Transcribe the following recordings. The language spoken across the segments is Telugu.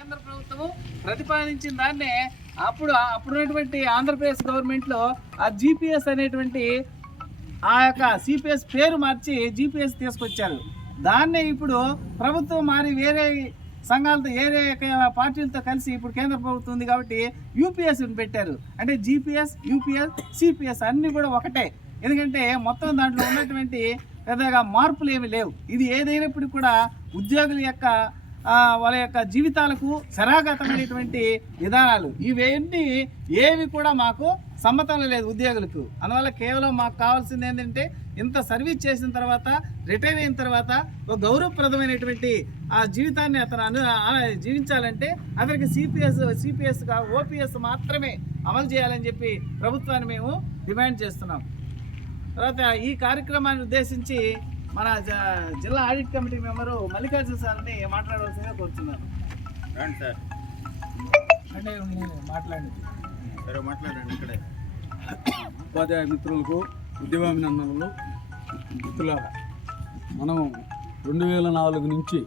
కేంద్ర ప్రభుత్వము ప్రతిపాదించిన దాన్నే అప్పుడున్నటువంటి ఆంధ్రప్రదేశ్ గవర్నమెంట్లో ఆ జీపీఎస్ అనేటువంటి ఆ యొక్క సిపిఎస్ పేరు మార్చి జీపీఎస్ తీసుకొచ్చారు. దాన్నే ఇప్పుడు ప్రభుత్వం మారి వేరే సంఘాలతో వేరే పార్టీలతో కలిసి ఇప్పుడు కేంద్ర ప్రభుత్వం ఉంది కాబట్టి యూపీఎస్ని పెట్టారు. అంటే జీపీఎస్, యూపీఎస్, సిపిఎస్ అన్నీ కూడా ఒకటే. ఎందుకంటే మొత్తం దాంట్లో ఉన్నటువంటి పెద్దగా మార్పులు ఏమి లేవు. ఇది ఏదైనప్పటికీ కూడా ఉద్యోగుల యొక్క వాళ్ళ యొక్క జీవితాలకు శరాఘాతమైనటువంటి విధానాలు ఇవన్నీ ఏవి కూడా మాకు సమ్మతంలో లేదు ఉద్యోగులకు. అందువల్ల కేవలం మాకు కావాల్సింది ఏంటంటే ఇంత సర్వీస్ చేసిన తర్వాత రిటైర్ అయిన తర్వాత ఒక గౌరవప్రదమైనటువంటి ఆ జీవితాన్ని అతను జీవించాలంటే అతనికి సిపిఎస్ ఓపీఎస్ మాత్రమే అమలు చేయాలని చెప్పి ప్రభుత్వాన్ని మేము డిమాండ్ చేస్తున్నాం. తర్వాత ఈ కార్యక్రమాన్ని ఉద్దేశించి మన జిల్లా ఆడిట్ కమిటీ మెంబరు మల్లికార్జున సార్ని మాట్లాడవలసిందిగా కోరుతున్నాను. సార్ అంటే మాట్లాడండి. ఇక్కడే ఉపాధ్యాయ మిత్రులకు ఉద్యమాభినందనలు. మిత్రులారా, మనం 2004 నుంచి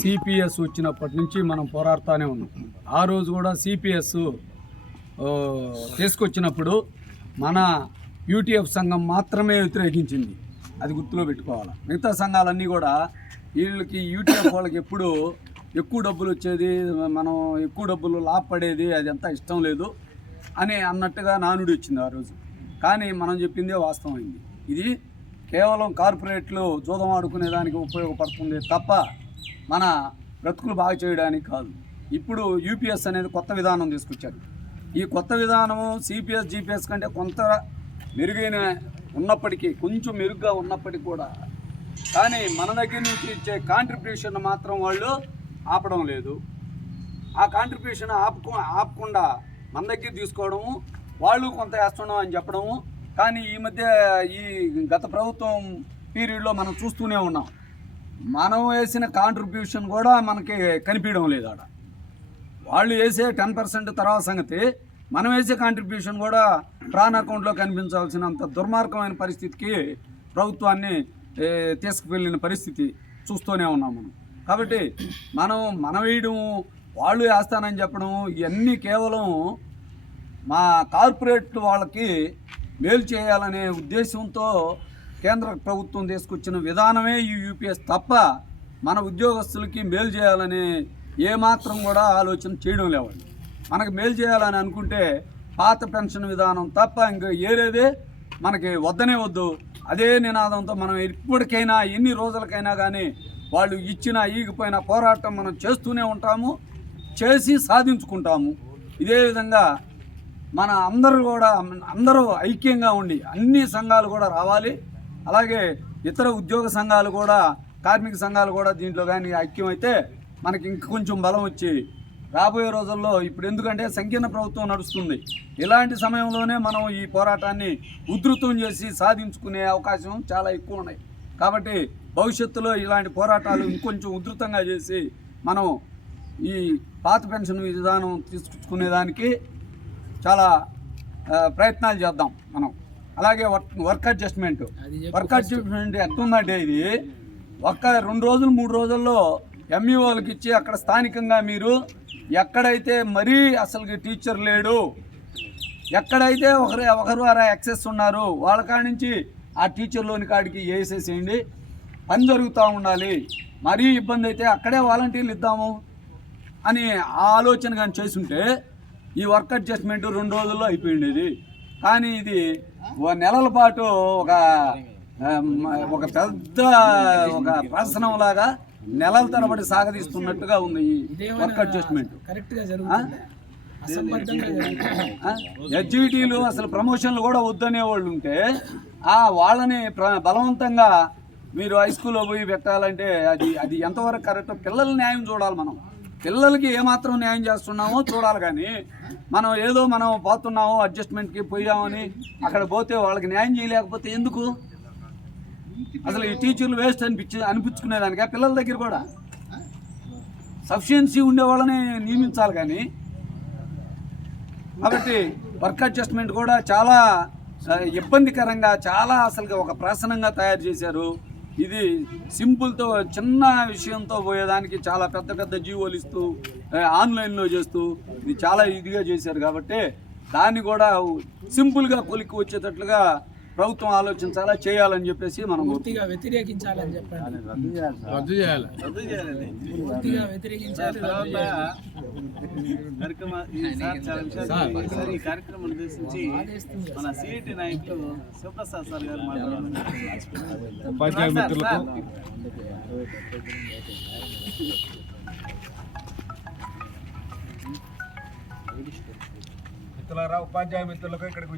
సిపిఎస్ వచ్చినప్పటి నుంచి మనం పోరాడుతూనే ఉన్నాం. ఆ రోజు కూడా సిపిఎస్ తీసుకొచ్చినప్పుడు మన యూటీఎఫ్ సంఘం మాత్రమే వ్యతిరేకించింది. అది గుర్తులో పెట్టుకోవాలి. మిగతా సంఘాలన్నీ కూడా వీళ్ళకి యూటీఎఫ్ వాళ్ళకి ఎప్పుడు ఎక్కువ డబ్బులు వచ్చేది, మనం ఎక్కువ డబ్బులు లాభపడేది అదంతా ఇష్టం లేదు అని అన్నట్టుగా నానుడి వచ్చింది ఆ రోజు. కానీ మనం చెప్పిందే వాస్తవమైంది. ఇది కేవలం కార్పొరేట్లు జూదం ఆడుకునేదానికి ఉపయోగపడుతుంది తప్ప మన బ్రతుకులు బాగా చేయడానికి కాదు. ఇప్పుడు యూపీఎస్ అనేది కొత్త విధానం తీసుకొచ్చారు. ఈ కొత్త విధానము సిపిఎస్, జీపీఎస్ కంటే కొంత మెరుగైన ఉన్నప్పటికీ, కొంచెం మెరుగ్గా ఉన్నప్పటికీ కూడా కానీ మన దగ్గర నుంచి ఇచ్చే కాంట్రిబ్యూషన్ మాత్రం వాళ్ళు ఆపడం లేదు. ఆ కాంట్రిబ్యూషన్ ఆపకుండా మన దగ్గర తీసుకోవడము, వాళ్ళు కొంత వేస్తున్నాం అని చెప్పడము. కానీ ఈ మధ్య ఈ గత ప్రభుత్వం పీరియడ్లో మనం చూస్తూనే ఉన్నాం. మనం వేసిన కాంట్రిబ్యూషన్ కూడా మనకి కనిపించడం లేదు. ఆడ వాళ్ళు వేసే 10% తర్వాత సంగతి, మనం వేసే కాంట్రిబ్యూషన్ కూడా ప్రాన్ అకౌంట్లో కనిపించాల్సినంత దుర్మార్గమైన పరిస్థితికి ప్రభుత్వాన్ని తీసుకువెళ్ళిన పరిస్థితి చూస్తూనే ఉన్నాం మనం. కాబట్టి మనం వేయడం, వాళ్ళు వేస్తానని చెప్పడం ఇవన్నీ కేవలం మా కార్పొరేట్ వాళ్ళకి మేలు చేయాలనే ఉద్దేశంతో కేంద్ర ప్రభుత్వం తీసుకొచ్చిన విధానమే ఈ యూపీఎస్ తప్ప మన ఉద్యోగస్తులకి మేలు చేయాలని ఏమాత్రం కూడా ఆలోచన చేయడం లేవండి. మనకు మేలు చేయాలని అనుకుంటే పాత పెన్షన్ విధానం తప్ప ఇంకా ఏరేదే మనకి వద్దనే వద్దు. అదే నినాదంతో మనం ఇప్పటికైనా ఎన్ని రోజులకైనా కానీ వాళ్ళు ఇచ్చినా ఈగిపోయిన పోరాటం మనం చేస్తూనే ఉంటాము, చేసి సాధించుకుంటాము. ఇదే విధంగా మన అందరూ ఐక్యంగా ఉండి అన్ని సంఘాలు కూడా రావాలి. అలాగే ఇతర ఉద్యోగ సంఘాలు కూడా, కార్మిక సంఘాలు కూడా దీంట్లో కానీ ఐక్యమైతే మనకి ఇంక కొంచెం బలం వచ్చి రాబోయే రోజుల్లో, ఇప్పుడు ఎందుకంటే సంకీర్ణ ప్రభుత్వం నడుస్తుంది, ఇలాంటి సమయంలోనే మనం ఈ పోరాటాన్ని ఉధృతం చేసి సాధించుకునే అవకాశం చాలా ఎక్కువ ఉన్నాయి. కాబట్టి భవిష్యత్తులో ఇలాంటి పోరాటాలు ఇంకొంచెం ఉధృతంగా చేసి మనం ఈ పాత పెన్షన్ విధానం తీసుకునేదానికి చాలా ప్రయత్నాలు చేద్దాం మనం. అలాగే వర్క్ అడ్జస్ట్మెంట్ ఎట్లుందంటే ఇది 2 రోజులు 3 రోజుల్లో ఎంఈఓలకి ఇచ్చి అక్కడ స్థానికంగా మీరు ఎక్కడైతే మరీ అసలు టీచర్ లేడు, ఎక్కడైతే ఒకరు యాక్సెస్ ఉన్నారు వాళ్ళ కాడి నుంచి ఆ టీచర్లోని కాడికి వేసేసేయండి, పని జరుగుతూ ఉండాలి. మరీ ఇబ్బంది అయితే అక్కడే వాలంటీర్లు ఇద్దాము అని ఆ ఆలోచన కానీ చేసుంటే ఈ వర్క్ అడ్జస్ట్మెంట్ 2 రోజుల్లో అయిపోయింది. కానీ ఇది నెలల పాటు ఒక పెద్ద ప్రశ్నంలాగా నెలల తరబడి సాగదీస్తున్నట్టుగా ఉంది ఈ వర్క్ అడ్జస్ట్మెంట్. ఎస్జిటీలు అసలు ప్రమోషన్లు కూడా వద్దనే వాళ్ళు ఉంటే వాళ్ళని బలవంతంగా మీరు హై స్కూల్లో పోయి పెట్టాలంటే అది ఎంతవరకు కరెక్ట్? పిల్లల న్యాయం చూడాలి. మనం పిల్లలకి ఏమాత్రం న్యాయం చేస్తున్నామో చూడాలి. కానీ మనం పోతున్నాము అడ్జస్ట్మెంట్కి పోయామని అక్కడ పోతే వాళ్ళకి న్యాయం చేయలేకపోతే ఎందుకు? అసలు ఈ టీచర్లు వేస్ట్ అనిపించుకునేదానికా? పిల్లల దగ్గర కూడా సఫిషియన్సీ ఉండే వాళ్ళని నియమించాలి. కానీ కాబట్టి వర్క్ అడ్జస్ట్మెంట్ కూడా చాలా ఇబ్బందికరంగా, చాలా అసలు ఒక ప్రసనంగా తయారు చేశారు. ఇది సింపుల్తో చిన్న విషయంతో పోయేదానికి చాలా పెద్ద పెద్ద జీవోలు ఇస్తూ ఆన్లైన్లో చేస్తూ ఇది చాలా ఇదిగా చేశారు. కాబట్టి దాన్ని కూడా సింపుల్గా కొలిక్కి వచ్చేటట్లుగా ప్రభుత్వం ఆలోచించాలా, చేయాలని చెప్పేసి మనం పూర్తిగా వ్యతిరేకించాలని చెప్పండి. రద్దు చేయాలి. పూర్తిగా వ్యతిరేకించాలి. ఈ కార్యక్రమం ఉద్దేశించి మన సిఐటి నాయకులు శివప్రసాద్ సార్ గారు ఉపాధ్యాయ మిత్రులకు ఉపాధ్యాయ మిత్రులకు ఇక్కడికి